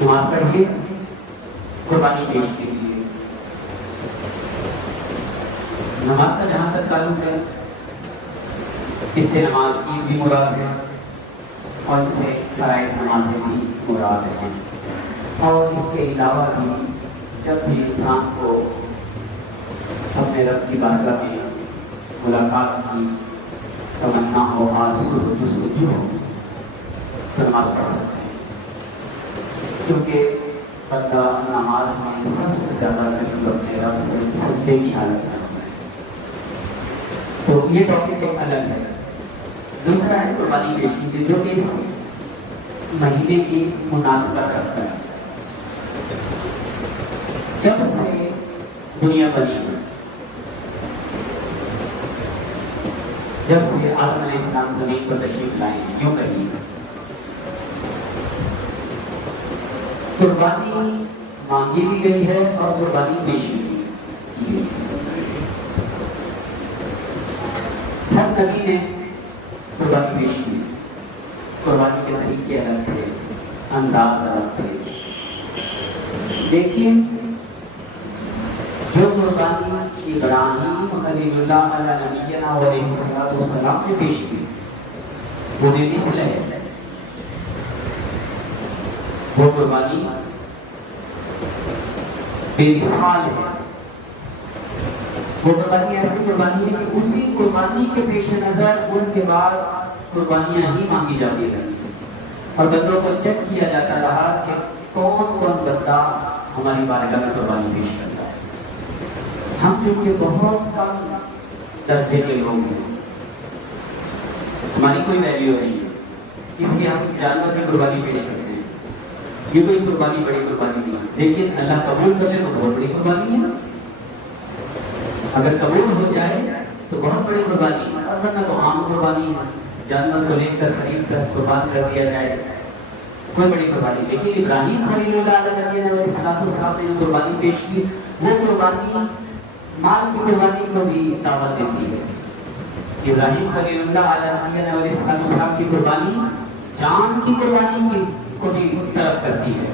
نماز پڑھیے، قربانی پیش کیجیے۔ نماز کا جہاں تک تعلق ہے، اس سے نماز کی بھی مراد ہے اور اس سے فرائض نمازیں بھی مراد ہیں، اور اس کے علاوہ بھی جب بھی انسان کو اپنے رب کی بارگاہ میں ملاقات کی تمنا ہو، آرزو ہو، جستجو ہو، تو نماز پڑھ سکتے ہیں، کیونکہ بندہ نماز میں سب سے زیادہ قریب اپنے رب سے سجدے کی حالت میں ہوتا ہے۔ تو یہ ٹاپک ایک الگ ہے۔ دوسرا ہے قربانی پیش کیجیے، جو کہ اس مہینے کی مناسبت رکھتا ہے۔ جب سے دنیا بنی، جب سے آدم علیہ السلام زمین پر تشریف لائے، یوں کہیے قربانی مانگی بھی گئی ہے اور قربانی پیش بھی کی گئی ہے۔ ہر نبی نے قربانی پیش کی، قربانی کے طریقے الگ تھے، انداز الگ تھے، لیکن جو قربانی ابراہیم خلیل اللہ علیہ نبینا علیہ السلام نے پیش کی وہ بے مثل ہے۔ وہ قربانی بے مثال ہے۔ وہ قربانی ایسی قربانی ہے کہ اسی قربانی کے پیش نظر ان کے بعد قربانیاں ہی مانگی جاتی رہی، اور بندوں کو چیک کیا جاتا رہا کہ کون کون بندہ ہماری بارگاہ میں قربانی پیش کرتا ہے۔ ہم کیونکہ بہت کم درجے کے لوگ ہیں، ہماری کوئی ویلیو نہیں ہے، اس لیے ہم جانور کی قربانی پیش کرتے ہیں۔ یہ کوئی قربانی بڑی قربانی نہیں ہے، لیکن اللہ قبول کرے تو بہت بڑی قربانی ہے۔ اگر قبول ہو جائے تو بہت بڑی قربانی ہے، اور ورنہ تو عام قربانی ہے، جانور کو لے کر خرید کر قربان کر دیا جائے، کوئی بڑی قربانی۔ لیکن ابراہیم خلیل اللہ علیہ السلام نے جو قربانی پیش کی، وہ قربانی مال کی قربانی کو بھی دعوت دیتی ہے۔ ابراہیم خلیل اللہ علیہ السلام کی قربانی جان کی قربانی کو بھی طلب کرتی ہے۔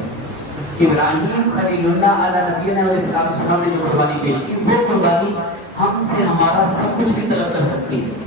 ابراہیم خلیل اللہ علیہ السلام نے جو قربانی پیش کی، وہ قربانی ہم سے ہمارا سب کچھ بھی طلب کر سکتی ہے۔